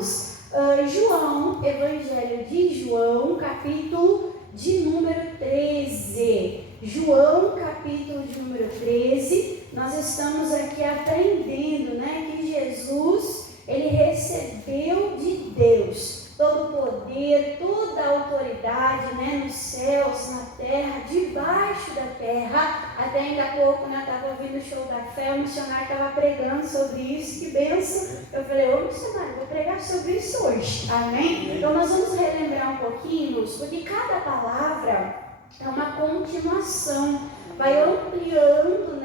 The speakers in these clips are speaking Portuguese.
João, Evangelho de João, capítulo de número 13. João, capítulo de número 13. Nós estamos aqui aprendendo, que Jesus, ele recebeu de Deus todo o poder, toda a autoridade, nos céus, na terra, debaixo da terra. Até ainda há pouco, eu estava ouvindo o show da fé, o missionário estava pregando sobre isso, que bênção. Eu falei, ô missionário, vou pregar sobre isso hoje, amém? Então nós vamos relembrar um pouquinho, porque cada palavra é uma continuação, vai ampliando,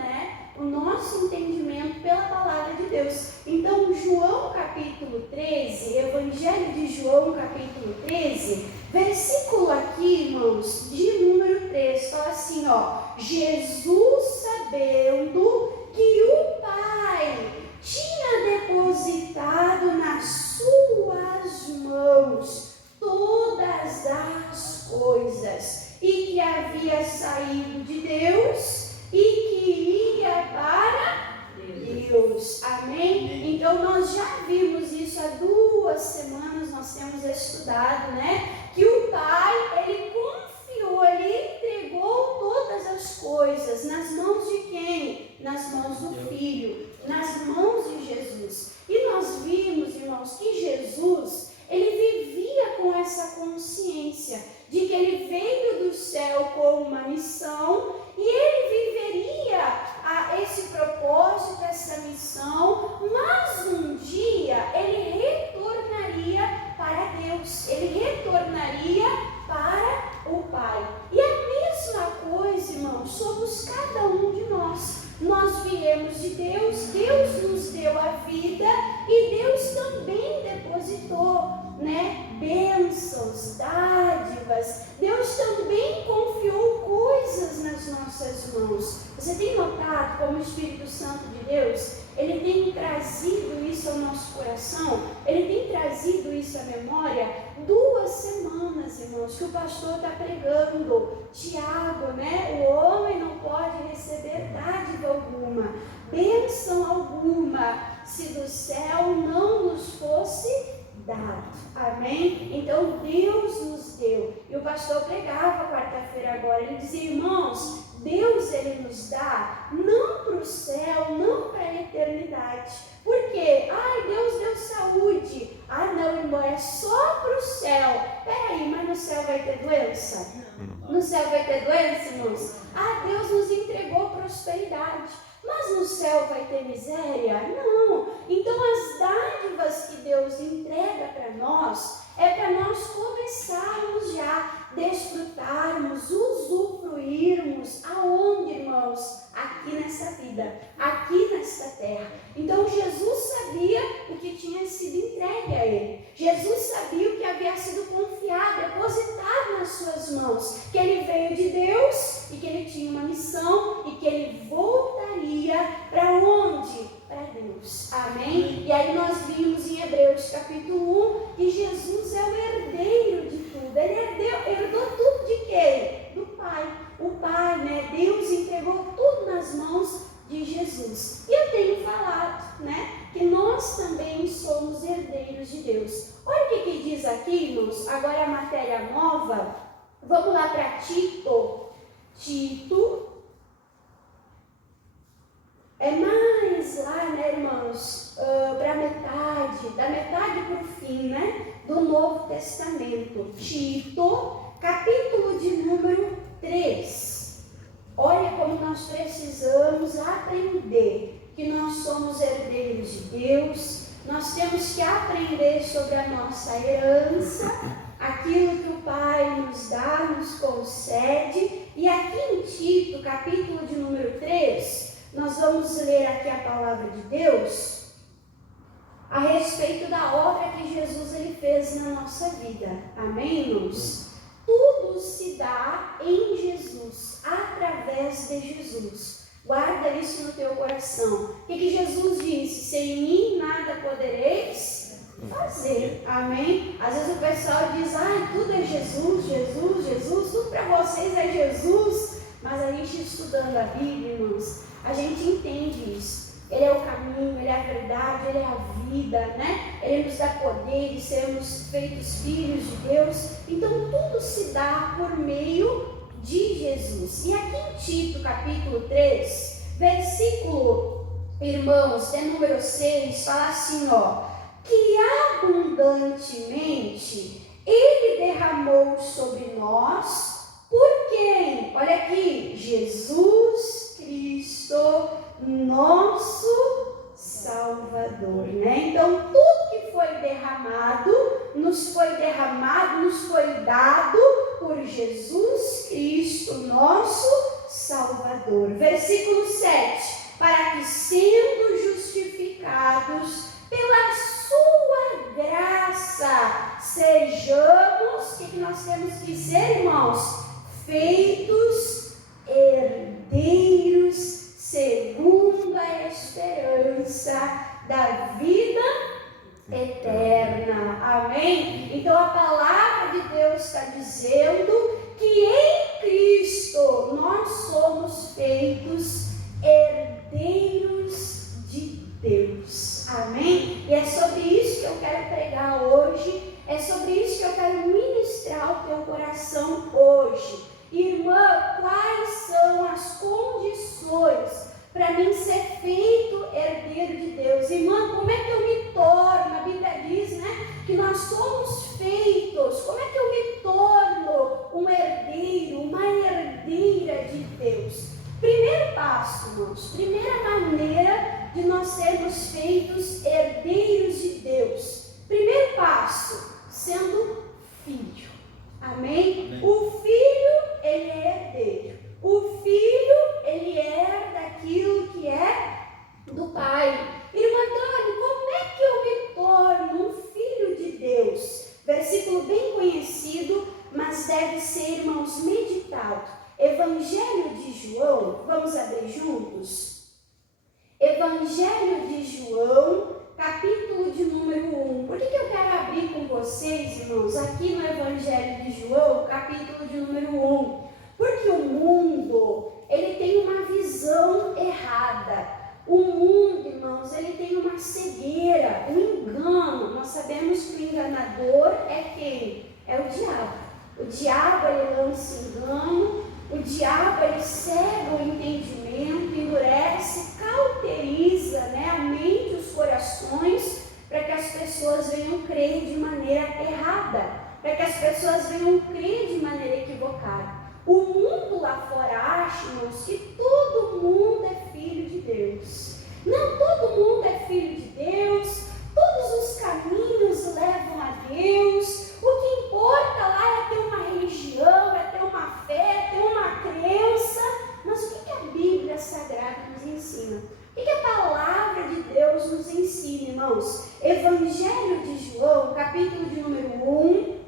o nosso entendimento pela palavra de Deus. Então, João capítulo 13, Evangelho de João capítulo 13, versículo aqui, irmãos, de número 3, fala assim, Jesus, sabendo que o Pai tinha depositado nas suas mãos todas as coisas, e que havia saído de Deus e que ia para Deus. Amém? Então nós já vimos isso há 2 semanas, nós temos estudado, que o Pai, ele confiou, ele entregou todas as coisas nas mãos de quem? Nas mãos do Filho, nas mãos de Jesus. E nós vimos, irmãos, que Jesus, ele vivia com essa consciência de que ele veio do céu com uma missão e ele viveria esse propósito, essa missão, mas um dia ele retornaria para Deus, ele retornaria para o Pai. E a mesma coisa, irmãos, somos cada um de nós. Nós viemos de Deus, Deus nos deu a vida e Deus também depositou, bênçãos, dádivas. Deus também confiou coisas nas nossas mãos. Você tem notado como o Espírito Santo de Deus, ele tem trazido isso ao nosso coração, ele tem trazido isso à memória? 2 semanas, irmãos, que o pastor está pregando, Tiago, o homem não pode receber dádiva alguma, bênção alguma, se do céu não nos fosse dado. Amém? Então Deus nos deu. E o pastor pregava quarta-feira agora, ele dizia, irmãos, Deus, ele nos dá não para o céu, não para a eternidade. Por quê? Deus deu saúde. Não, irmão, é só para o céu. Peraí, mas no céu vai ter doença? No céu vai ter doença, irmãos? Deus nos entregou prosperidade. Mas no céu vai ter miséria? Não. Então as dádivas que Deus entrega para nós, é para nós começarmos já, desfrutarmos, usufruirmos, aonde, irmãos? Aqui nessa vida, aqui nesta terra. Então Jesus sabia o que tinha sido entregue a ele. Jesus sabia o que havia sido confiado, depositado nas suas mãos, que ele veio de Deus e que ele tinha uma missão e que ele voltaria para onde? Para Deus. Amém? E aí nós vimos em Hebreus capítulo 1 que Jesus é o herdeiro de tudo. Ele herdou tudo de quem? Do Pai. O Pai, Deus entregou tudo nas mãos de Jesus. E eu tenho falado, que nós também somos herdeiros de Deus. Olha o que diz aqui, irmãos, agora a matéria nova. Vamos lá para Tito. Tito é mais lá, irmãos, para metade, da metade para o fim, do Novo Testamento. Tito, capítulo de número 3. Olha como nós precisamos aprender que nós somos herdeiros de Deus. Nós temos que aprender sobre a nossa herança, aquilo que o Pai nos dá, nos concede. E aqui em Tito, capítulo de número 3, nós vamos ler aqui a palavra de Deus a respeito da obra que Jesus ele fez na nossa vida. Amém, irmãos? Tudo se dá em Jesus, através de Jesus. Guarda isso no teu coração. O que Jesus disse? Sem mim nada podereis fazer. Amém? Às vezes o pessoal diz, tudo é Jesus, Jesus, Jesus, tudo para vocês é Jesus. Mas a gente estudando a Bíblia, irmãos, a gente entende isso. Ele é o caminho, Ele é a verdade, Ele é a vida, né? Ele nos dá poder de sermos feitos filhos de Deus. Então tudo se dá por meio de Jesus. E aqui em Tito, capítulo 3, versículo, irmãos, de número 6, fala assim, ó, que abundantemente Ele derramou sobre nós, por quem? Olha aqui, Jesus Cristo, nosso Salvador, né? Então tudo que foi derramado, nos foi dado por Jesus Cristo, nosso Salvador. Versículo 7, para que sendo justificados pela sua graça, sejamos, o que nós temos que ser, irmãos? Feitos herdeiros segundo a esperança da vida eterna. Amém? Então a palavra de Deus está dizendo que em Cristo nós somos feitos herdeiros de Deus. Amém? E é sobre isso que eu quero pregar hoje, é sobre isso que eu quero ministrar ao teu coração hoje. Irmã, quais são as condições para mim ser feito herdeiro de Deus? Irmã, como é que eu me torno? A Bíblia diz, né, que nós somos feitos. Como é que eu me torno um herdeiro, uma herdeira de Deus? Primeiro passo, irmãos, primeira maneira de nós sermos feitos herdeiros de Deus. Primeiro passo, sendo filho. Amém? Amém. O filho, ele é herdeiro. O filho, ele herda daquilo que é do pai. Irmã Dani, como é que eu me torno um filho de Deus? Versículo bem conhecido, mas deve ser, irmãos, meditado. Evangelho de João, vamos abrir juntos? Evangelho de João, capítulo de número 1. Por que eu quero abrir com vocês, irmãos, aqui no Evangelho de João, capítulo de número 1? Porque o mundo, ele tem uma visão errada. O mundo, irmãos, ele tem uma cegueira, um engano. Nós sabemos que o enganador é quem? É o diabo. O diabo, ele lança engano. O diabo, ele cega o entendimento, endurece, cauteriza, né, a mente e os corações para que as pessoas venham crer de maneira errada, para que as pessoas venham crer de maneira equivocada. O mundo lá fora acha, irmãos, que todo mundo é filho de Deus. Não, todo mundo é filho de Deus, todos os caminhos levam a Deus. O que importa lá é ter uma religião, é ter uma fé, é ter uma crença. Mas o que a Bíblia Sagrada nos ensina? O que a palavra de Deus nos ensina, irmãos? Evangelho de João, capítulo de número 1,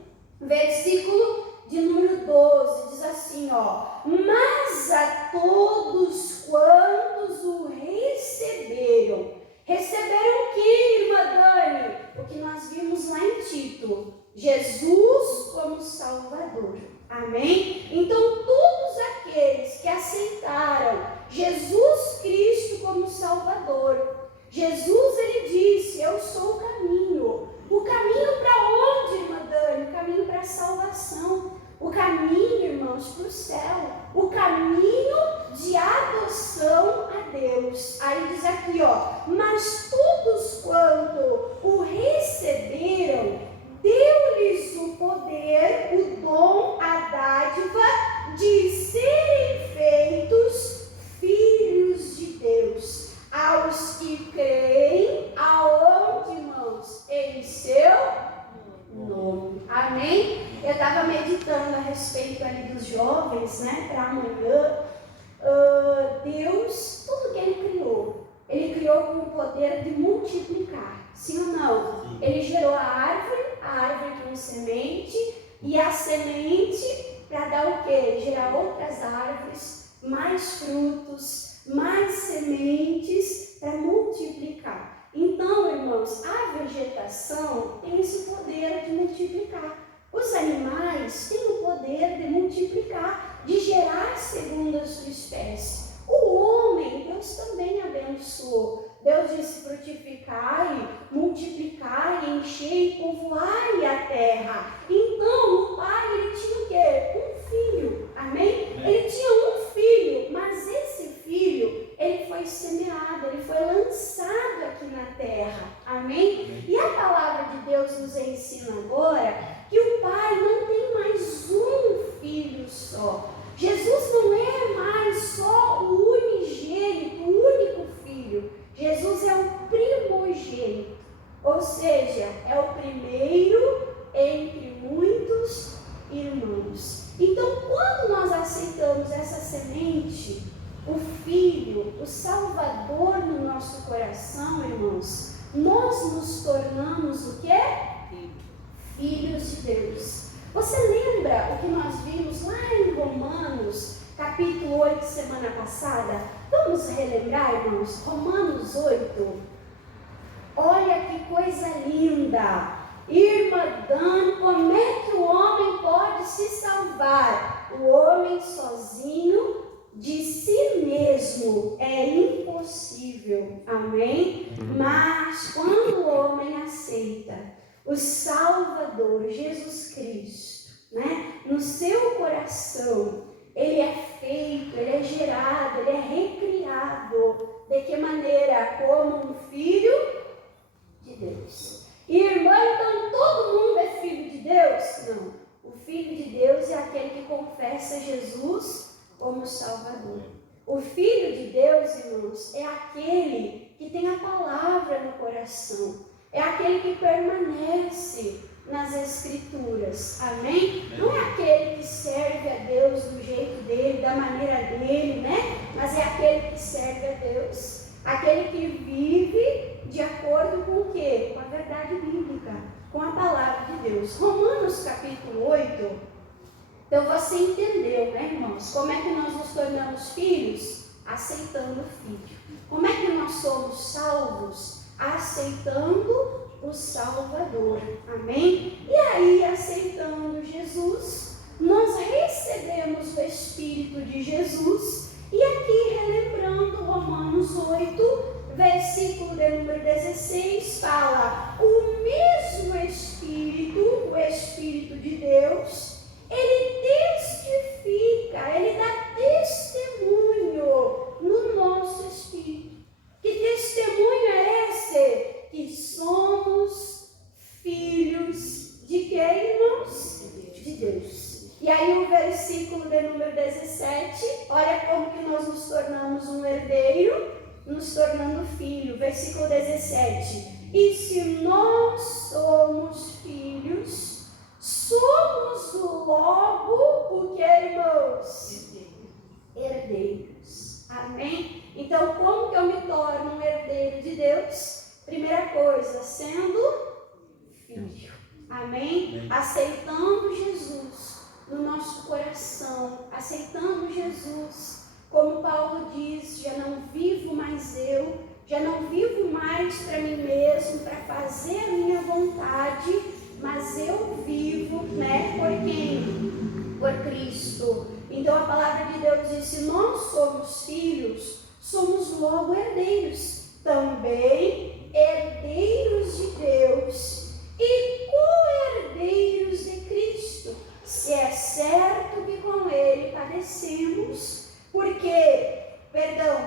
versículo de número 12, diz assim, ó: mas a todos quantos o receberam. Receberam o que, irmã Dani? O que nós vimos lá em Tito, Jesus como Salvador. Amém? Então todos aqueles que aceitaram Jesus Cristo como Salvador, Jesus, ele disse, eu sou o caminho. O caminho para onde, irmã Dani? O caminho para a salvação. O caminho, irmãos, para o céu. O caminho de adoção a Deus. Aí diz aqui, ó: mas todos quanto o receberam, deu-lhes o poder, o dom, a dádiva de serem feitos filhos de Deus. Aos que creem, aonde, irmãos? Em seu nome. Amém? Eu estava meditando a respeito ali dos jovens, né, para amanhã. Deus, tudo que Ele criou com o poder de multiplicar. Sim ou não? Sim. Ele gerou a árvore com semente, e a semente para dar o quê? Gerar outras árvores, mais frutos, mais sementes para multiplicar. Então, irmãos, a vegetação tem esse poder de multiplicar. Os animais têm o poder de multiplicar, de gerar segundo a sua espécie. O homem, Deus também abençoou. terra. Então, o pai, ele tinha o quê? Um filho, amém? Ele tinha um filho, mas esse filho, ele foi semeado, ele foi lançado aqui na terra, amém? E a palavra de Deus nos ensina agora que o pai não tem mais um filho só. Jesus não é mais só o unigênito, o único filho. Jesus é o primogênito, ou seja, é o primeiro entre muitos irmãos. Então, quando nós aceitamos essa semente, o Filho, o Salvador no nosso coração, irmãos, nós nos tornamos o quê? Filhos de Deus. Você lembra o que nós vimos lá em Romanos, capítulo 8, semana passada? Vamos relembrar, irmãos? Romanos 8. Olha que coisa linda! Irmã Dan, como é que o homem pode se salvar? O homem sozinho, de si mesmo, é impossível. Amém? Mas quando o homem aceita o Salvador, Jesus Cristo, né, no seu coração, ele é feito, ele é gerado, ele é recriado. De que maneira? Como um filho de Deus. Irmã, então todo mundo é filho de Deus? Não. O filho de Deus é aquele que confessa Jesus como Salvador. O filho de Deus, irmãos, é aquele que tem a palavra no coração. É aquele que permanece nas Escrituras. Amém? Não é aquele que serve a Deus do jeito dele, da maneira dele, né? Mas é aquele que serve a Deus. Aquele que vive de acordo com o quê? Com a verdade bíblica, com a palavra de Deus. Romanos capítulo 8. Então você entendeu, né, irmãos? Como é que nós nos tornamos filhos? Aceitando o Filho. Como é que nós somos salvos? Aceitando o Salvador. Amém? E aí, aceitando Jesus, nós recebemos o Espírito de Jesus. E aqui, relembrando Romanos 8, versículo de número 16, fala: o mesmo Espírito, o Espírito de Deus, ele testifica, ele dá testemunho no nosso espírito. Que testemunho é esse? Que somos filhos de quem, irmãos? De Deus. E aí o versículo de número 17, olha como que nós nos tornamos um herdeiro, nos tornando filho. Versículo 17. E se nós somos filhos, somos logo o que, irmãos? Herdeiros. Amém? Então, como que eu me torno um herdeiro de Deus? Primeira coisa, sendo filho. Amém? Aceitando Jesus no nosso coração, aceitando Jesus, como Paulo diz: já não vivo mais eu, já não vivo mais para mim mesmo, para fazer a minha vontade, mas eu vivo, né, por quem? Por Cristo. Então a palavra de Deus diz: se nós somos filhos, somos logo herdeiros, também herdeiros de Deus e co-herdeiros de Cristo, se é certo que com Ele padecemos,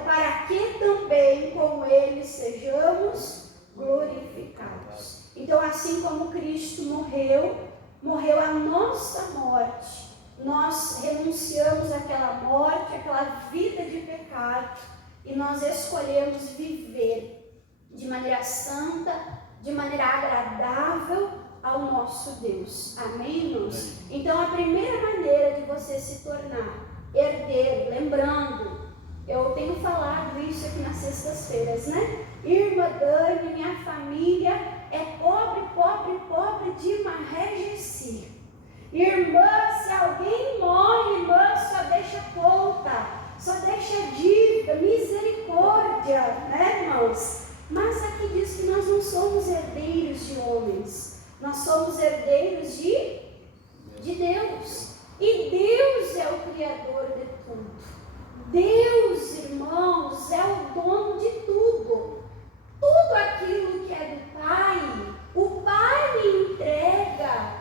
para que também com Ele sejamos glorificados. Então, assim como Cristo morreu a nossa morte, nós renunciamos àquela morte, àquela vida de pecado, e nós escolhemos viver de maneira santa, de maneira agradável ao nosso Deus. Amém, irmãos? Então, a primeira maneira de você se tornar herdeiro, lembrando, eu tenho falado isso aqui nas sextas-feiras, né? Irmã Dani, minha família é pobre, pobre, pobre de Marregeci. Irmã, se alguém morre, irmã, só deixa conta, só deixa dívida, misericórdia, né, irmãos? Mas aqui diz que nós não somos herdeiros de homens, nós somos herdeiros de Deus. E Deus é o Criador de tudo. Deus, irmãos, é o dono de tudo. Tudo aquilo que é do Pai, o Pai lhe entrega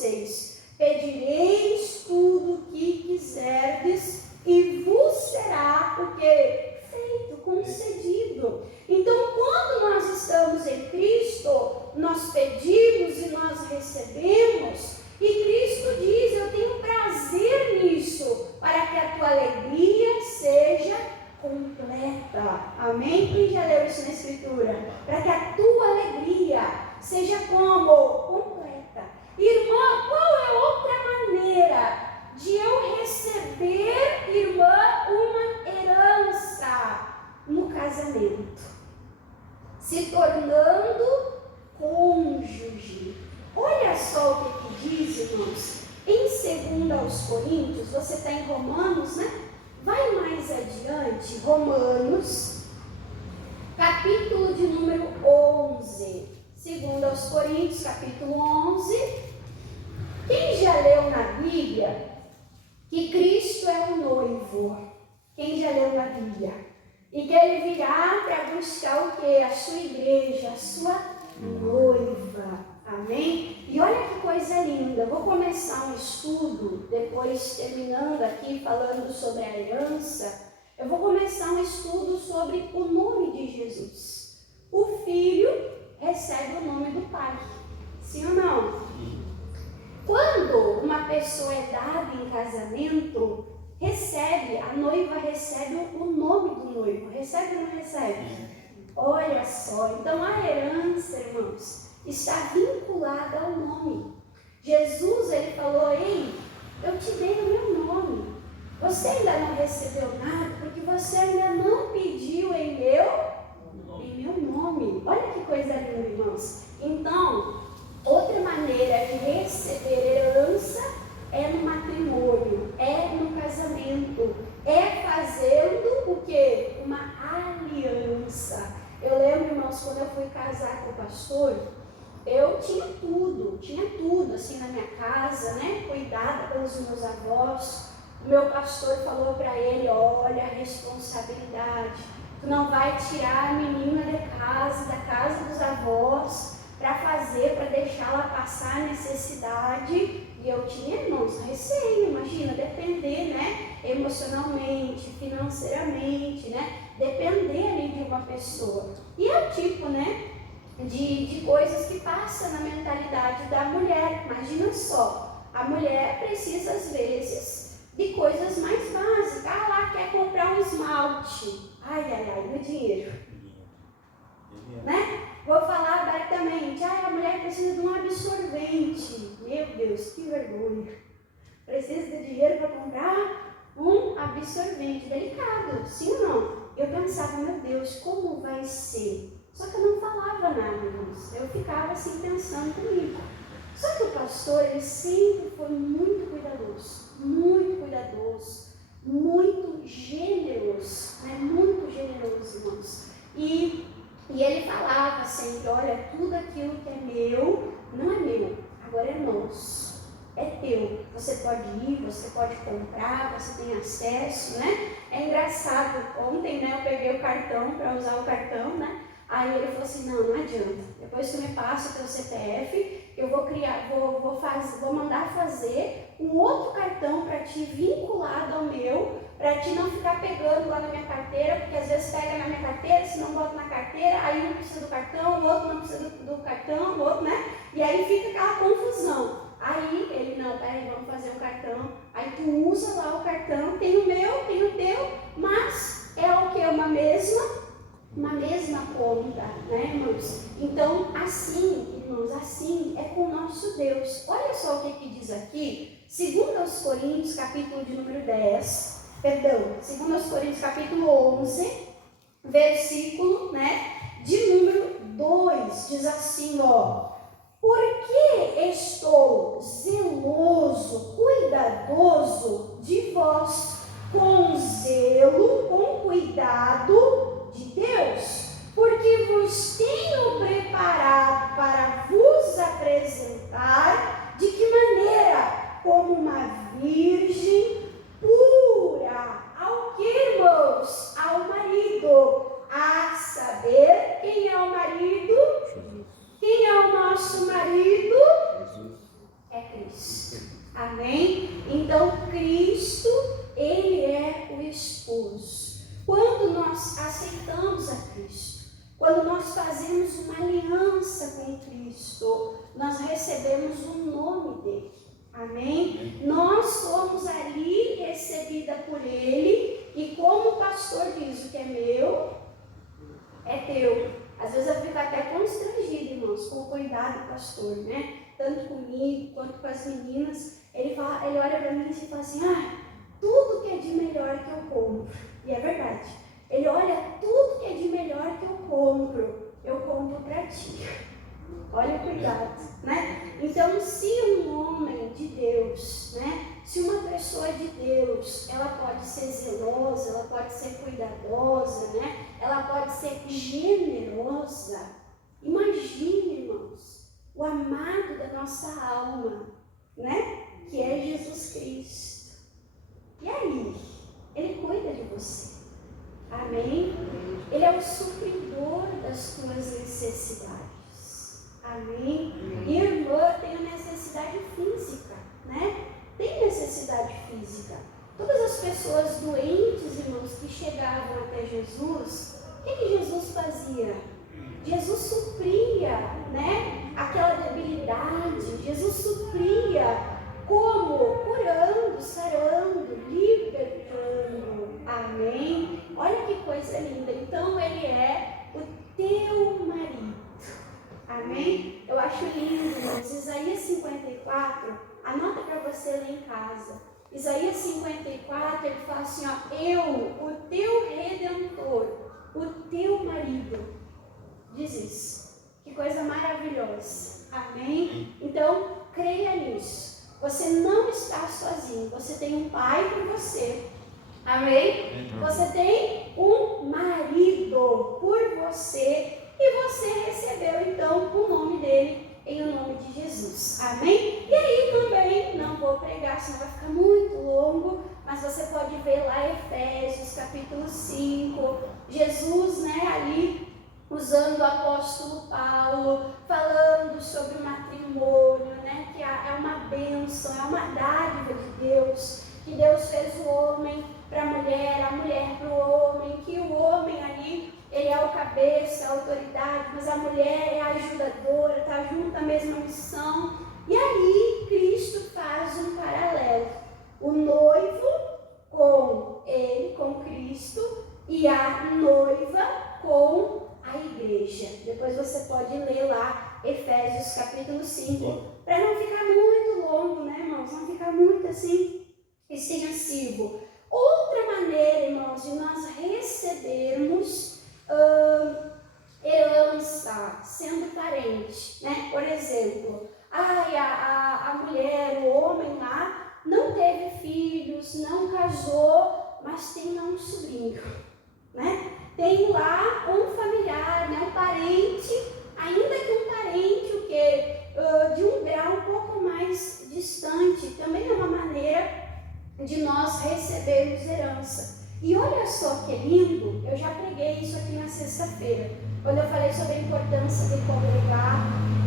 vocês: pedireis tudo o que quiserdes e vos será o que? Feito, concedido. Então, quando nós estamos em Cristo, nós pedimos e nós recebemos, e Cristo diz: eu tenho prazer nisso, para que a tua alegria seja completa. Amém? Quem já leu isso na Escritura? Para que a tua alegria seja como? Completa. Irmã, qual é outra maneira de eu receber, irmã, uma herança no casamento? Se tornando cônjuge. Olha só o que diz, irmãos. Em 2 Coríntios, você está em Romanos, né? Vai mais adiante, Romanos, capítulo de número 11. 2 Coríntios, capítulo 11. Quem já leu na Bíblia que Cristo é o noivo? Quem já leu na Bíblia? E que Ele virá para buscar o quê? A sua igreja, a sua noiva. Amém? E olha que coisa linda. Vou começar um estudo, depois terminando aqui falando sobre a herança. Eu vou começar um estudo sobre o nome de Jesus. O Filho recebe o nome do Pai. Sim ou não? Quando uma pessoa é dada em casamento, a noiva recebe o nome do noivo. Recebe ou não recebe? Olha só, então a herança, irmãos, está vinculada ao nome. Jesus, ele falou: ei, eu te dei o meu nome. Você ainda não recebeu nada, porque você ainda não pediu em meu nome. Olha que coisa linda, irmãos. Então, outra maneira de receber herança é no matrimônio, é no casamento, é fazendo o quê? Uma aliança. Eu lembro, irmãos, quando eu fui casar com o pastor, eu tinha tudo assim na minha casa, né? Cuidada pelos meus avós. O meu pastor falou para ele: olha, a responsabilidade, tu não vai tirar a menina da casa dos avós, para deixá-la passar necessidade. E eu tinha, irmãos, receio, imagina, depender, né, emocionalmente, financeiramente, né, depender ali de uma pessoa. E é o tipo, né, de coisas que passam na mentalidade da mulher. Imagina só, a mulher precisa às vezes de coisas mais básicas. Ah, lá quer comprar um esmalte. Ai, meu dinheiro, né? Vou falar abertamente: a mulher precisa de um absorvente. Meu Deus, que vergonha. Precisa de dinheiro para comprar um absorvente. Delicado, sim ou não? Eu pensava: meu Deus, como vai ser? Só que eu não falava nada, irmãos. Eu ficava assim pensando comigo. Só que o pastor, ele sempre foi muito cuidadoso, muito generoso, né? Muito generoso, irmãos. E ele falava sempre: olha, tudo aquilo que é meu, não é meu, agora é nosso, é teu. Você pode ir, você pode comprar, você tem acesso, né? É engraçado, ontem, né, eu peguei o cartão para usar o cartão, né? Aí ele falou assim: não adianta, depois tu me passa o teu CPF, eu vou mandar fazer um outro cartão para ti vinculado ao meu, para ti não ficar pegando lá na minha carteira, porque às vezes pega na minha carteira, se não bota na carteira, aí um precisa do cartão, o outro não precisa do cartão, o outro, né? E aí fica aquela confusão. Aí ele: não, peraí, vamos fazer um cartão. Aí tu usa lá o cartão, tem o meu, tem o teu, mas é o que? Uma mesma conta, né, irmãos? Então, assim, irmãos, assim é com o nosso Deus. Olha só o que diz aqui, 2 Coríntios, capítulo de número 10, 2 Coríntios, capítulo 11, versículo, né, de número 2, diz assim, ó: porque estou zeloso, cuidadoso de vós, com zelo, com cuidado de Deus, porque vos tenho preparado para vos apresentar de que maneira? Como uma virgem pura. Ao que, irmãos? Ao marido. A saber, quem é o marido? Jesus. Quem é o nosso marido? Jesus. É Cristo. nós recebemos o nome dele. Amém? Nós somos ali recebida por ele, e como o pastor diz, o que é meu é teu. Às vezes eu fico até constrangida, irmãos, com o cuidado do pastor, né? Tanto comigo quanto com as meninas. Ele olha para mim e fala assim: tudo que é de melhor que eu compro. E é verdade. Ele olha, tudo que é de melhor que eu compro para ti. Olha o cuidado, né? Então, se um homem de Deus, né? Se uma pessoa de Deus, ela pode ser zelosa, ela pode ser cuidadosa, né? Ela pode ser generosa. Imagine, irmãos, o amado da nossa alma, né? Que é Jesus Cristo. E aí? Ele cuida de você. Amém? Ele é o supridor das tuas necessidades. Amém? Irmã, tem a necessidade física, né? Tem necessidade física. Todas as pessoas doentes, irmãos, que chegavam até Jesus, o que Jesus fazia? Jesus supria, né? Aquela debilidade. Jesus supria como? Curando, sarando, libertando. Amém? Olha que coisa linda. Então, ele é o teu marido. Amém? Eu acho lindo, irmãos. Isaías 54, anota para você ler em casa. Isaías 54, ele fala assim, ó: eu, o teu redentor, o teu marido. Diz isso. Que coisa maravilhosa. Amém? Então, creia nisso. Você não está sozinho. Você tem um pai por você. Amém? Você tem um marido por você. E você recebeu, então, o nome dele em o nome de Jesus. Amém? E aí também, não vou pregar, senão vai ficar muito longo, mas você pode ver lá Efésios, capítulo 5. Jesus, né, ali usando o apóstolo Paulo, falando sobre o matrimônio, né, que é uma bênção, é uma dádiva de Deus, que Deus fez o homem para a mulher para o homem, que o homem ali, ele é o cabeça, a autoridade, mas a mulher é a ajudadora, está junto à mesma missão. E aí Cristo faz um paralelo, o noivo com ele, com Cristo, e a noiva com a igreja. Depois você pode ler lá Efésios capítulo 5, para não ficar muito longo, né, irmãos? Não ficar muito assim extensivo. Outra maneira, irmãos, de nós recebermos herança sendo parente, né? Por exemplo, a mulher, o homem lá não teve filhos, não casou, mas tem lá um sobrinho, né? Tem lá um familiar, né? Um parente, ainda que um parente, o quê? De um grau um pouco mais distante, também é uma maneira de nós recebermos herança. E olha só que lindo, eu já preguei isso aqui na sexta-feira, quando eu falei sobre a importância de congregar,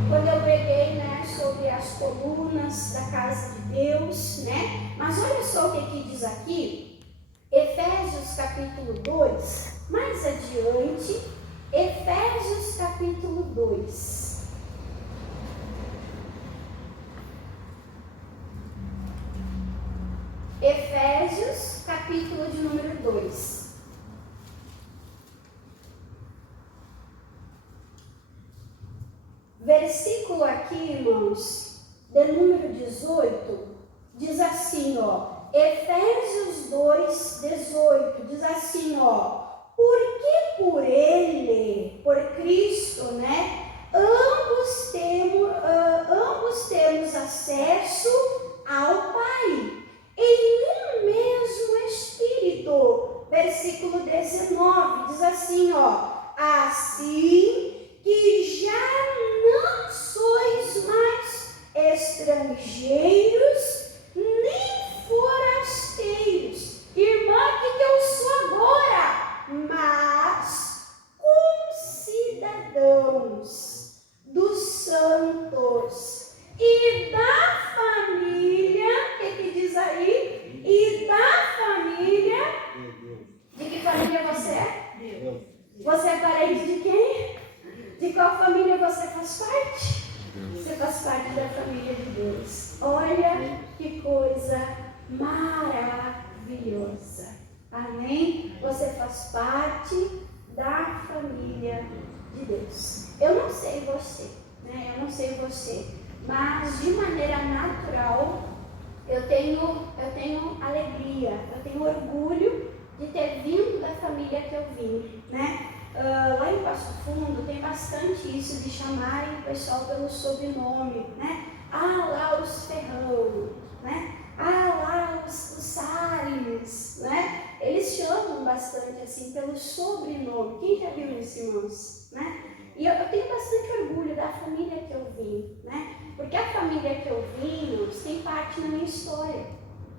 quando eu preguei, né, sobre as colunas da casa de Deus, né? Mas olha só o que diz aqui, Efésios capítulo 2, mais adiante, Efésios capítulo 2. Efésios, capítulo de número 2. Versículo aqui, irmãos, de número 18, diz assim, ó, Efésios 2, 18, diz assim, ó, porque por ele, por Cristo, né, ambos temos acesso ao Pai, em um mesmo Espírito. Versículo 19, diz assim, ó, assim que já não sois mais estrangeiros, nem forasteiros. Irmã, o que eu sou agora? Mas concidadãos dos santos e da família, o que diz aí? E da família, de que família você é? Você é parente de quem? De qual família você faz parte? Você faz parte da família de Deus. Olha que coisa maravilhosa. Amém? Você faz parte da família de Deus. Eu não sei você, né? Eu não sei você, mas de maneira natural eu tenho alegria, eu tenho orgulho de ter vindo da família que eu vim, né? Lá em Passo Fundo tem bastante isso de chamarem o pessoal pelo sobrenome, né? Ah, lá os Ferrão, né? Ah, lá os Salles, né? Eles chamam bastante assim pelo sobrenome. Quem já viu isso, irmãos? Né? E eu tenho bastante orgulho da família que eu vim, né? Porque a família que eu vim, irmãos, tem parte na minha história.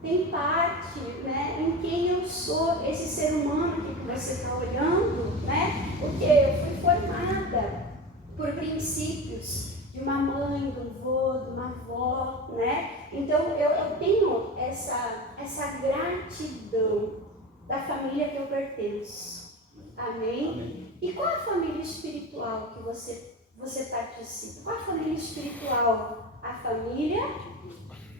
Tem parte, né, em quem eu sou, esse ser humano que você está olhando, né? Porque eu fui formada por princípios de uma mãe, de um avô, de uma avó, né? Então eu tenho essa gratidão da família que eu pertenço. Amém? Amém? E qual a família espiritual que você participa? Qual a família espiritual? A família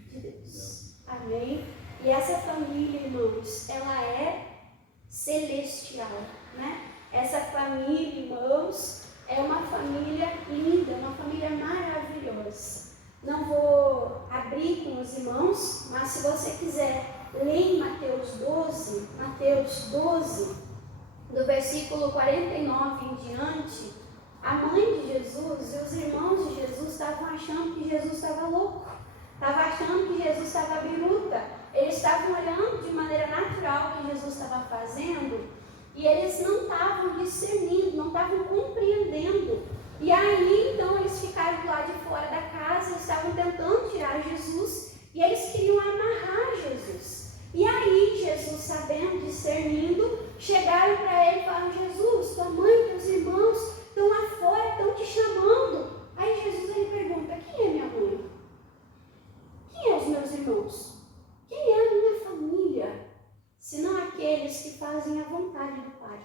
de Deus. Amém? E essa família, irmãos, ela é celestial, né? Essa família, irmãos, é uma família linda, uma família maravilhosa. Não vou abrir com os irmãos, mas se você quiser ler em Mateus 12, do versículo 49 em diante, a mãe de Jesus e os irmãos de Jesus estavam achando que Jesus estava louco, estavam achando que Jesus estava biruta. Eles estavam olhando de maneira natural o que Jesus estava fazendo e eles não estavam discernindo, não estavam compreendendo. E aí, então, eles ficaram do lado de fora da casa, estavam tentando tirar Jesus e eles queriam amarrar Jesus. E aí, Jesus, sabendo, discernindo, chegaram para ele e falaram: Jesus, tua mãe, teus irmãos estão lá fora, estão te chamando. Aí Jesus ele pergunta: quem é minha mãe? Quem é os meus irmãos? Quem é a minha família? Senão aqueles que fazem a vontade do Pai.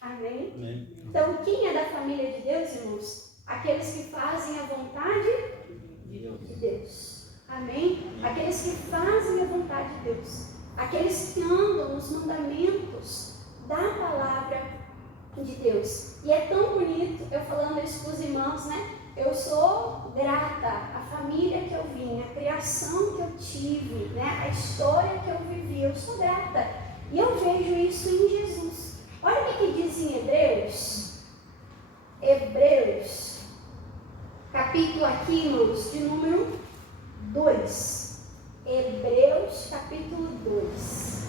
Amém? Amém? Então, quem é da família de Deus, irmãos? Aqueles que fazem a vontade de Deus. Amém? Aqueles que fazem a vontade de Deus. Aqueles que andam nos mandamentos da palavra de Deus. E é tão bonito, eu falando isso para os irmãos, né? Eu sou grata à família que eu vim, à criação que eu tive, né? A história que eu vivi, eu sou grata. E eu vejo isso em Jesus. Olha o que diz em Hebreus, capítulo aqui, irmãos, de número 2. Hebreus, capítulo 2.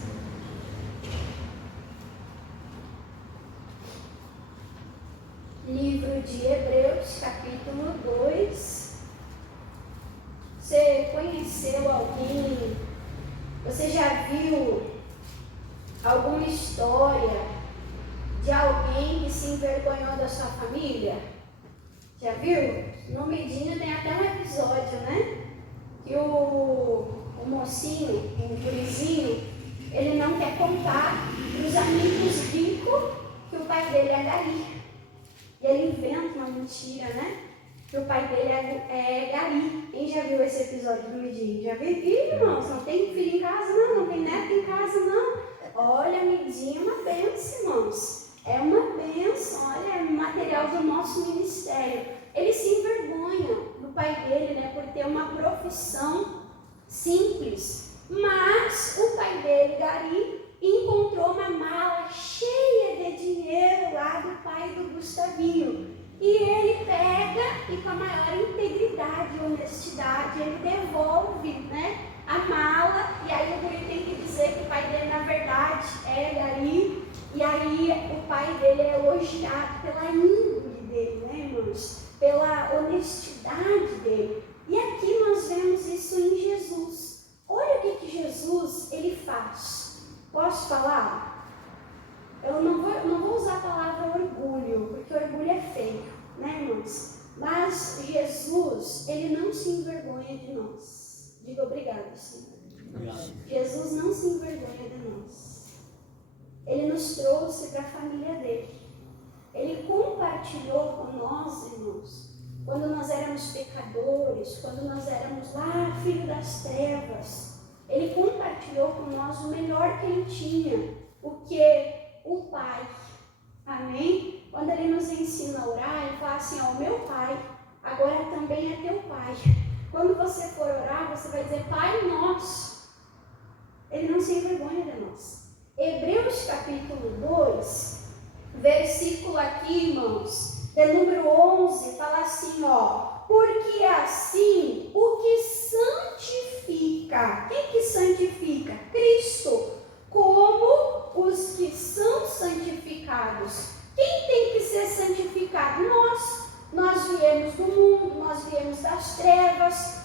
Livro de Hebreus, capítulo 2. Você conheceu alguém? Você já viu alguma história de alguém que se envergonhou da sua família? Já viu? No Medinho tem até um episódio, né? Que o mocinho, o gurizinho, ele não quer contar para os amigos ricos que o pai dele é gari. E ele inventa uma mentira, né? Que o pai dele é gari. Quem já viu esse episódio do Medinho? Já viu? Ih, irmãos, não tem filho em casa não, não tem neto em casa não. Olha, Medinho é uma bênção, irmãos. É uma bênção, olha, é material do nosso ministério. Ele se envergonha do pai dele, né, por ter uma profissão simples. Mas o pai dele, gari, encontrou uma mala cheia de dinheiro lá do pai do Gustavinho. E ele pega e com a maior integridade e honestidade, ele devolve, né, a mala. E aí o guri tem que dizer que o pai dele, na verdade, é gari. E aí o pai dele é elogiado pela índole dele, né, irmãos? Pela honestidade dele. E aqui nós vemos isso em Jesus. Olha o que Jesus ele faz. Posso falar? Eu não vou usar a palavra orgulho, porque orgulho é feio, né, irmãos? Mas Jesus, ele não se envergonha de nós. Diga obrigado, Senhor. Obrigado. Jesus não se envergonha de nós. Ele nos trouxe para a família dele. Ele compartilhou com nós, irmãos, quando nós éramos pecadores, quando nós éramos lá filho das trevas, Ele compartilhou com nós o melhor que Ele tinha, o que? O Pai. Amém? Quando Ele nos ensina a orar, Ele fala assim, ó, meu Pai, agora também é teu Pai. Quando você for orar, você vai dizer, Pai nosso. Ele não se envergonha de nós. Hebreus capítulo 2, versículo aqui, irmãos, de número 11, fala assim, ó, porque assim o que santifica, quem que santifica? Cristo, como os que são santificados. Quem tem que ser santificado? Nós viemos do mundo, nós viemos das trevas,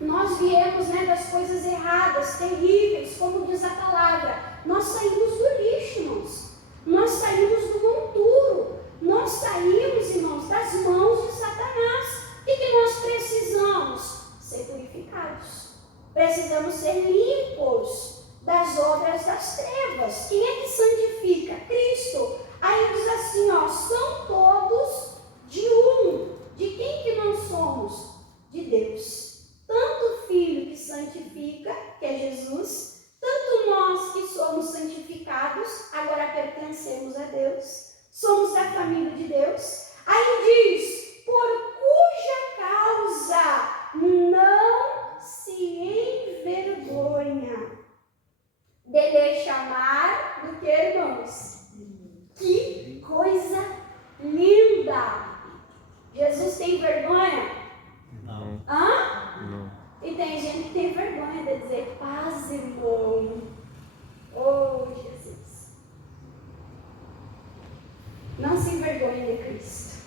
nós viemos, das coisas erradas, terríveis, como diz a palavra. Nós saímos do lixo, irmãos. Nós saímos do monturo. Nós saímos, irmãos, das mãos de Satanás. O que nós precisamos? Ser purificados. Precisamos ser limpos das obras das trevas. Quem é que santifica? Cristo. Aí diz assim, ó, são todos de um. De quem que nós somos? De Deus. Tanto o Filho que santifica, que é Jesus, tanto nós que somos santificados, agora pertencemos a Deus, somos da família de Deus. Aí diz, por cuja causa não se envergonha de lhe chamar do que, irmãos? Que coisa linda! Jesus tem vergonha? Não. Hã? Não. E tem gente que tem vergonha de dizer paz, irmão. Oh, Jesus. Não se envergonhe de Cristo.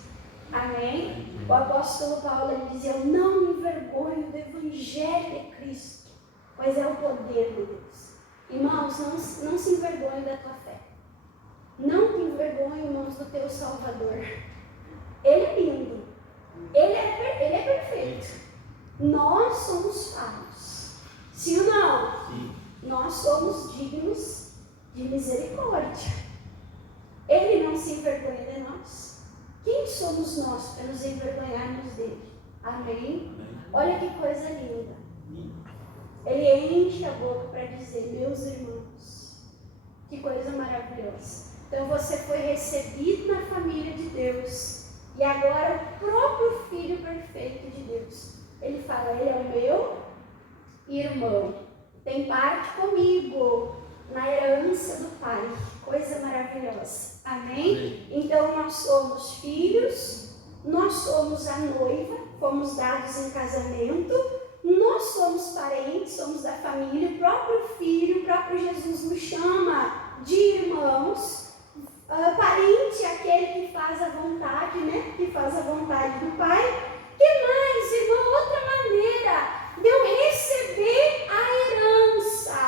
Amém? O apóstolo Paulo ele dizia, eu não me envergonho do Evangelho de Cristo, pois é o poder de Deus. Irmãos, não se envergonhe da tua fé. Não te envergonhe, irmãos, do teu Salvador. Ele é lindo. Ele é perfeito. Nós somos falhos. Sim ou não? Sim. Nós somos dignos de misericórdia. Ele não se envergonha de nós. Quem somos nós para nos envergonharmos dele? Amém? Amém. Olha que coisa linda. Ele enche a boca para dizer, meus irmãos, que coisa maravilhosa. Então você foi recebido na família de Deus. E agora o próprio Filho perfeito de Deus. Ele fala, ele é o meu irmão. Tem parte comigo na herança do Pai. Coisa maravilhosa. Amém? Então nós somos filhos, nós somos a noiva, fomos dados em casamento, nós somos parentes, somos da família, o próprio Filho, o próprio Jesus nos chama de irmãos. Parente é aquele que faz a vontade, que faz a vontade do Pai. Que mais, irmão? Outra maneira de eu receber a herança.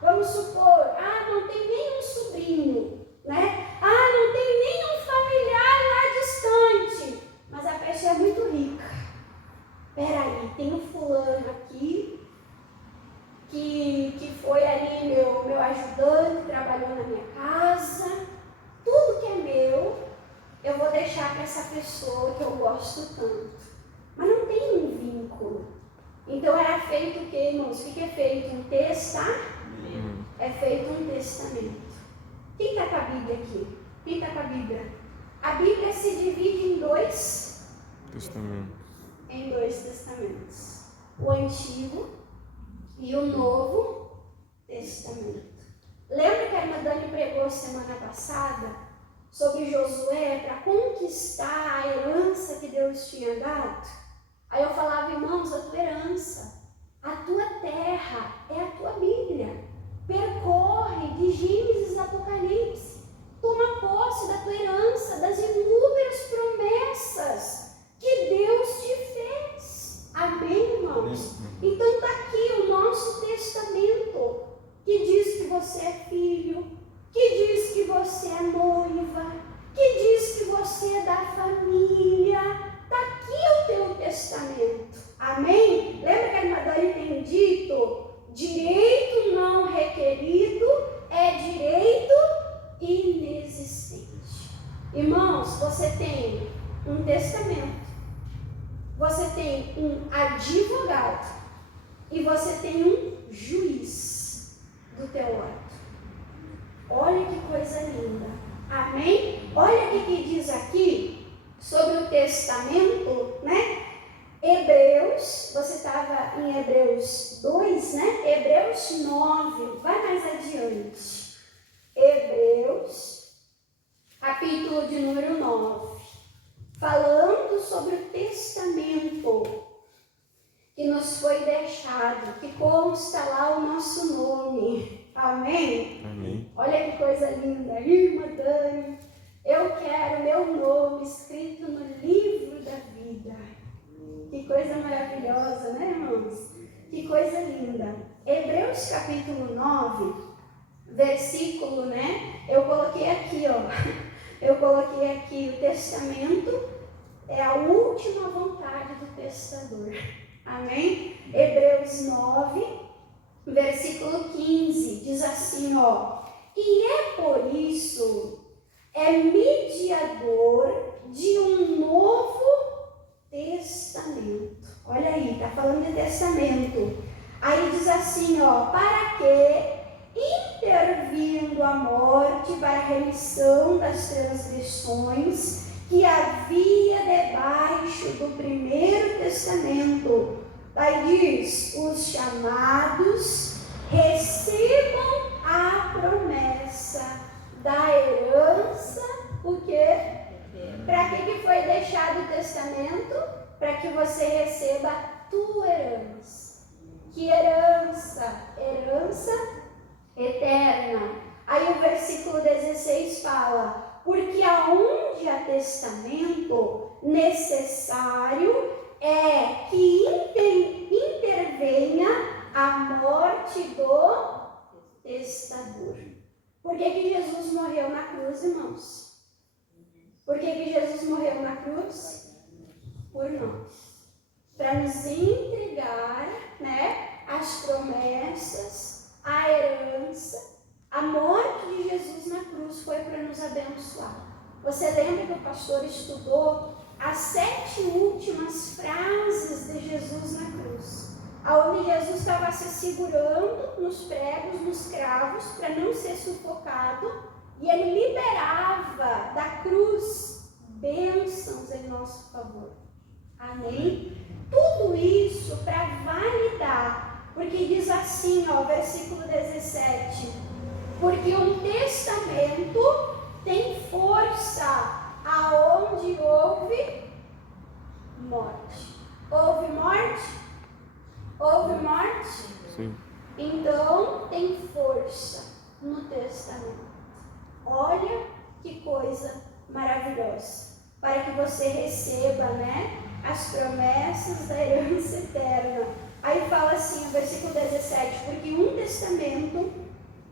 Vamos supor, não tem nenhum sobrinho, não tem nenhum familiar lá distante, mas a pessoa é muito rica. Peraí, tem um fulano aqui que foi ali meu ajudante, trabalhou na minha casa. Tudo que é meu, eu vou deixar para essa pessoa que eu gosto tanto. Mas não tem um vínculo. Então era feito o que, irmãos? O que é feito? Um testamento. É feito um testamento. Quem está com a Bíblia aqui? Quem está com a Bíblia? A Bíblia se divide em dois testamentos. O Antigo e o Novo Testamento. Lembra que a irmã Dani pregou semana passada sobre Josué para conquistar a herança que Deus tinha dado? Aí eu falava, irmãos, a tua herança, a tua terra é a tua Bíblia. Percorre de Gênesis a Apocalipse. Toma posse da tua herança, das inúmeras promessas que Deus te fez. Amém, irmãos? Então está aqui o nosso testamento, que diz que você é filho, que diz que você é noiva, que diz que você é da família. Está aqui o teu testamento. Amém? Lembra que a irmã Dani tem dito? Direito não requerido é direito inexistente. Irmãos, você tem um testamento. você tem um advogado e você tem um juiz do teu lado. Olha que coisa linda. Amém? Olha o que diz aqui sobre o testamento, né? Hebreus, você estava em Hebreus 2, né? Hebreus 9, vai mais adiante. Hebreus, capítulo de número 9, falando sobre o testamento que nos foi deixado, que consta lá o nosso nome. Amém? Amém. Olha que coisa linda, irmã Dani. Eu quero meu nome escrito no livro da vida. Que coisa maravilhosa, né, irmãos? Que coisa linda. Hebreus capítulo 9, versículo, né? Eu coloquei aqui, ó. Eu coloquei aqui o testamento é a última vontade do testador. Amém? Hebreus 9, versículo 15, diz assim, ó. E é por isso, é mediador de um novo testamento. Olha aí, está falando de testamento. Aí diz assim, ó, para que, intervindo a morte para a remissão das transgressões que havia debaixo do primeiro testamento, aí diz, os chamados recebam a promessa da herança, porque para que foi deixado o testamento? Para que você receba a tua herança. Que herança? Herança eterna. Aí o versículo 16 fala, porque aonde há testamento, necessário é que intervenha a morte do testador. Por que Jesus morreu na cruz, irmãos? Por que Jesus morreu na cruz? Por nós. Para nos entregar, né, as promessas, a herança. A morte de Jesus na cruz foi para nos abençoar. Você lembra que o pastor estudou as 7 últimas frases de Jesus na cruz? Onde Jesus estava se segurando nos pregos, nos cravos, para não ser sufocado. E ele liberava da cruz bênçãos em nosso favor. Amém? Tudo isso para validar. Porque diz assim, ó, versículo 17. Porque um testamento tem força aonde houve morte. Houve morte? Houve morte? Sim. Então tem força no testamento. Olha que coisa maravilhosa. Para que você receba, né, as promessas da herança eterna. Aí fala assim, o versículo 17, porque um testamento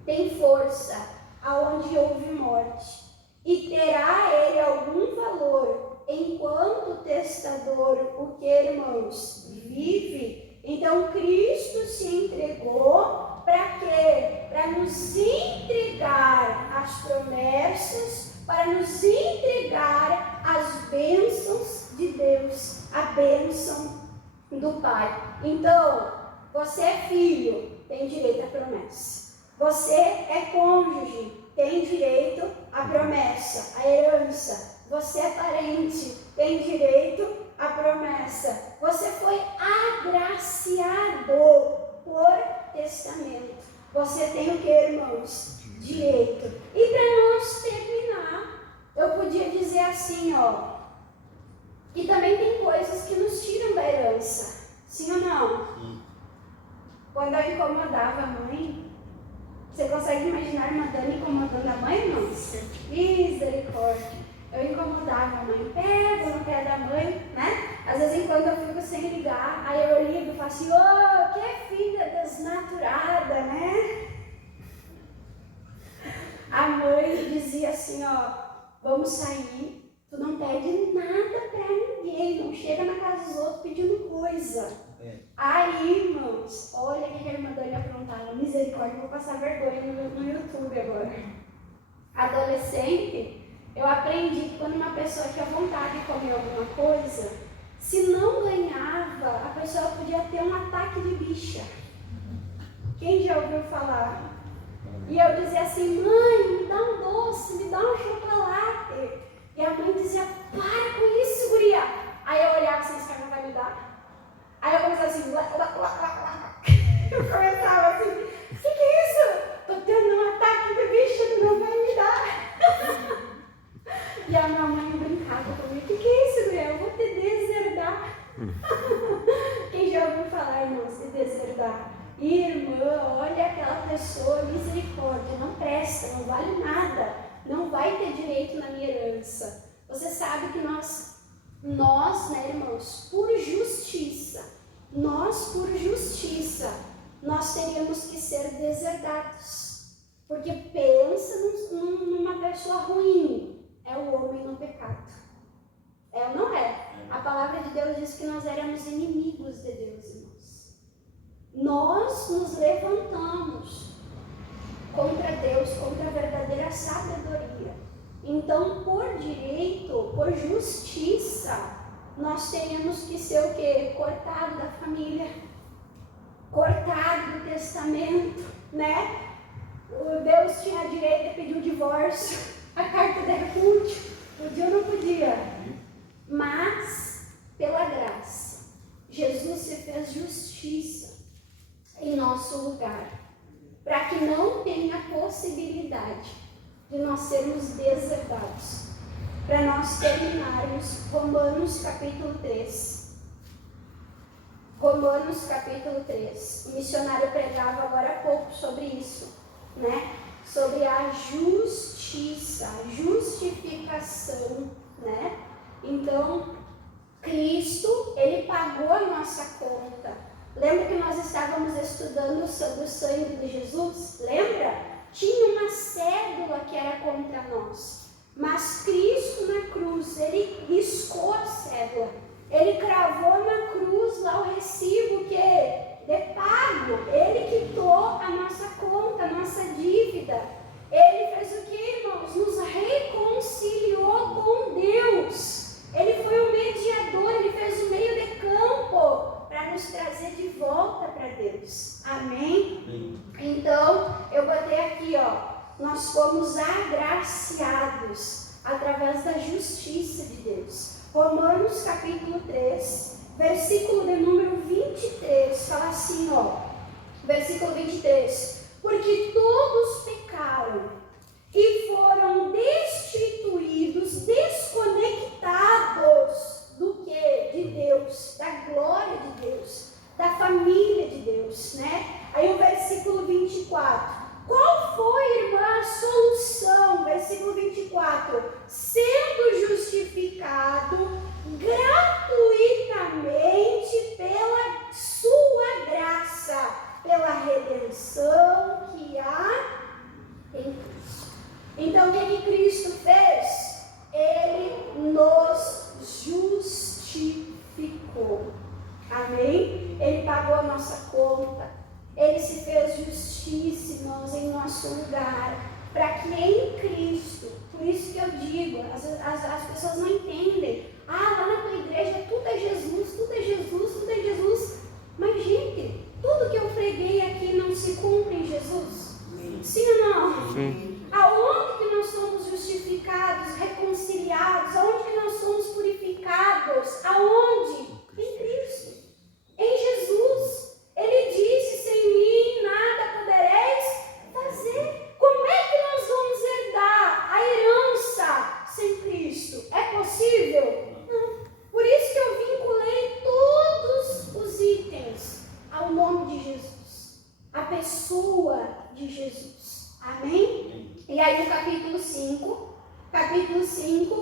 tem força aonde houve morte, e terá ele algum valor enquanto o testador, o que, irmãos, vive. Então Cristo se entregou para quê? Para nos entregar as promessas, para nos entregar as bênçãos de Deus, a bênção do Pai. Então, você é filho, tem direito à promessa. Você é cônjuge, tem direito à promessa, à herança. Você é parente, tem direito à promessa. Você foi agraciado por testamento. Você tem o que, irmãos? Direito. E para nós terminar, eu podia dizer assim, ó, que também tem coisas que nos tiram da herança. Sim ou não? Sim. Quando eu incomodava a mãe, você consegue imaginar a irmã Dani incomodando a mãe, irmãos? Misericórdia. Eu incomodava a mãe, pega no pé da mãe, né? Às vezes em quando eu fico sem ligar, aí eu ligo e falo assim, ô, que filha desnaturada, né? A mãe dizia assim, ó, vamos sair, tu não pede nada pra ninguém, não chega na casa dos outros pedindo coisa. Aí, irmãos, olha o que a irmã Dani aprontava, misericórdia, vou passar vergonha no YouTube agora. Adolescente, eu aprendi que quando uma pessoa tinha vontade de comer alguma coisa, Se não ganhava, a pessoa podia ter um ataque de bicha. Quem já ouviu falar? E eu dizia assim, mãe, me dá um doce, me dá um chocolate. E a mãe dizia, para com isso, guria. Aí eu olhava assim, esse cara não vai me dar. Aí eu começava assim, eu começava assim, o que é isso? Tô tendo um ataque de bicha, tu não vai me dar. E a minha mãe brincava comigo, o que é isso, guria? Eu vou te deserdar. Quem já ouviu falar, irmãos, de deserdar? Irmã, olha aquela pessoa, misericórdia, não presta, não vale nada, não vai ter direito na minha herança. Você sabe que nós, né, irmãos, por justiça, nós teríamos que ser deserdados. Porque pensa numa pessoa ruim, é o homem no pecado. É ou não é? A palavra de Deus diz que nós éramos inimigos de Deus, irmãos. Nós nos levantamos contra Deus, contra a verdadeira sabedoria. Então, por direito, por justiça, nós teríamos que ser o quê? Cortado da família, cortado do testamento, né? Deus tinha direito de pedir o divórcio, a carta de repúdio, podia ou não podia? Mas, pela graça, Jesus se fez justiça em nosso lugar, para que não tenha possibilidade de nós sermos deserdados. Para nós terminarmos Romanos capítulo 3. Romanos capítulo 3. O missionário pregava agora há pouco sobre isso, né? Sobre a justiça, a justificação, né? Então, Cristo, Ele pagou a nossa conta. Lembra que nós estávamos estudando sobre o sangue de Jesus? Lembra? Tinha uma cédula que era contra nós. Mas Cristo na cruz, Ele riscou a cédula. Ele cravou na cruz lá o recibo que de pago. Ele quitou a nossa conta, a nossa dívida. Ele fez o que, irmãos? Nos reconciliou com Deus. Ele foi o mediador, Ele fez o meio de campo para nos trazer de volta para Deus. Amém? Então, eu botei aqui, nós fomos agraciados através da justiça de Deus. Romanos capítulo 3, versículo de número 23, fala assim, versículo 23, porque todos pecaram e foram destituídos, desconectados do que? De Deus, da glória de Deus, da família de Deus, né? Aí o versículo 24, qual foi, irmã, a solução? Versículo 24, sendo justificado gratuitamente pela sua graça, pela redenção que há em Cristo. Então, o que Cristo fez? Ele nos justificou. Amém? Ele pagou a nossa conta. Ele se fez justiça, irmãos, em nosso lugar. Para que em Cristo, por isso que eu digo, as pessoas não entendem. Lá na tua igreja tudo é Jesus, tudo é Jesus, tudo é Jesus. Mas, gente, tudo que eu preguei aqui não se cumpre em Jesus? Sim ou não? Sim. Aonde que nós somos justificados, reconciliados? Aonde que nós somos purificados? Aonde? Em Cristo. Em Jesus. Ele disse, sem mim nada podereis fazer. Como é que nós vamos herdar a herança sem Cristo? É possível? Não. Por isso que eu vinculei todos os itens ao nome de Jesus. A pessoa de Jesus. Amém? E aí no capítulo 5,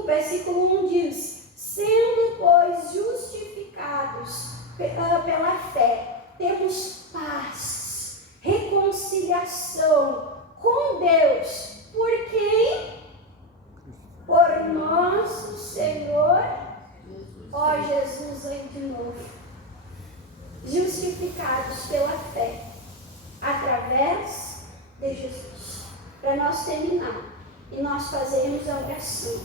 versículo 1 diz, sendo, pois, justificados pela fé, temos paz, reconciliação com Deus. Por quem? Por nosso Senhor, Jesus aí de novo. Justificados pela fé, através de Jesus. Para nós terminar e nós fazermos a oração,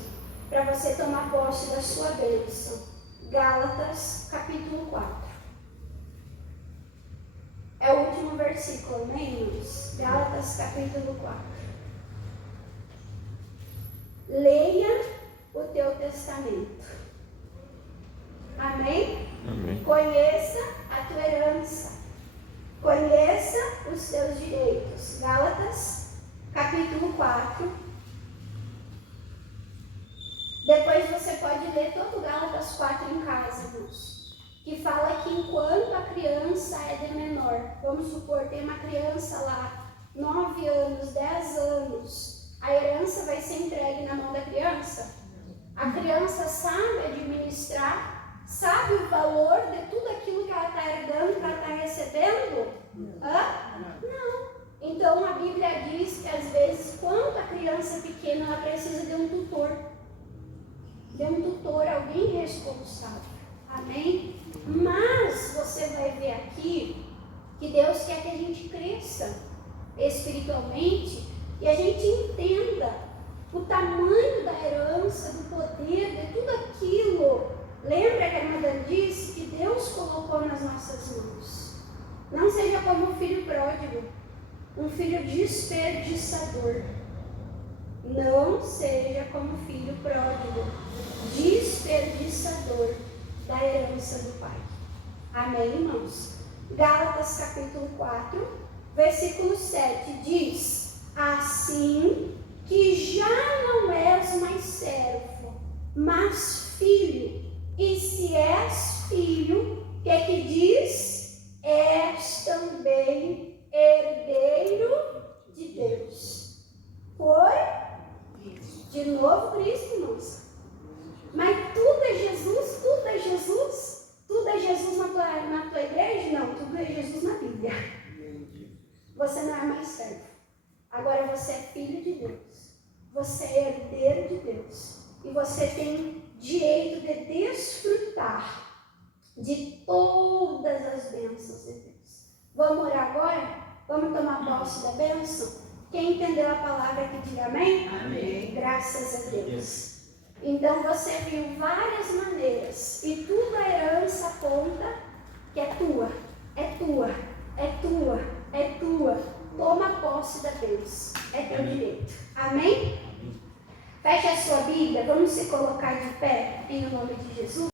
para você tomar posse da sua bênção. Gálatas, capítulo 4. É o último versículo, amém, irmãos? Gálatas, capítulo 4. Leia o teu testamento. Amém? Amém. Conheça a tua herança. Conheça os teus direitos. Gálatas, capítulo 4. Depois você pode ler todo Gálatas 4 em casa, irmãos. Que fala que enquanto a criança é de menor, vamos supor, tem uma criança lá, 9 anos, 10 anos, a herança vai ser entregue na mão da criança? A criança sabe administrar, sabe o valor de tudo aquilo que ela está herdando, que ela está recebendo? Não. Então a Bíblia diz que às vezes, quando a criança é pequena, ela precisa de um tutor. De um tutor, alguém responsável. Amém? Mas você vai ver aqui que Deus quer que a gente cresça espiritualmente e a gente entenda o tamanho da herança, do poder, de tudo aquilo. Lembra que a irmã Dan disse que Deus colocou nas nossas mãos. Não seja como um filho pródigo, um filho desperdiçador. Não seja como filho pródigo, desperdiçador da herança do Pai. Amém, irmãos? Gálatas capítulo 4, versículo 7 diz: assim que já não és mais servo, mas filho. E se és filho, o que diz? És também herdeiro de Deus. Foi? De novo Cristo, irmãos. Mas tudo é Jesus, tudo é Jesus. Tudo é Jesus na tua igreja? Não, tudo é Jesus na Bíblia. Você não é mais servo. Agora você é filho de Deus. Você é herdeiro de Deus. E você tem direito de desfrutar de todas as bênçãos de Deus. Vamos orar agora? Vamos tomar posse da bênção? Quem entendeu a palavra que diga amém? Amém. Graças a Deus. Então você viu várias maneiras e tudo a herança aponta que é tua, é tua, é tua, é tua. Toma posse da bênção, é teu direito. Amém? Feche a sua Bíblia, vamos se colocar de pé em nome de Jesus.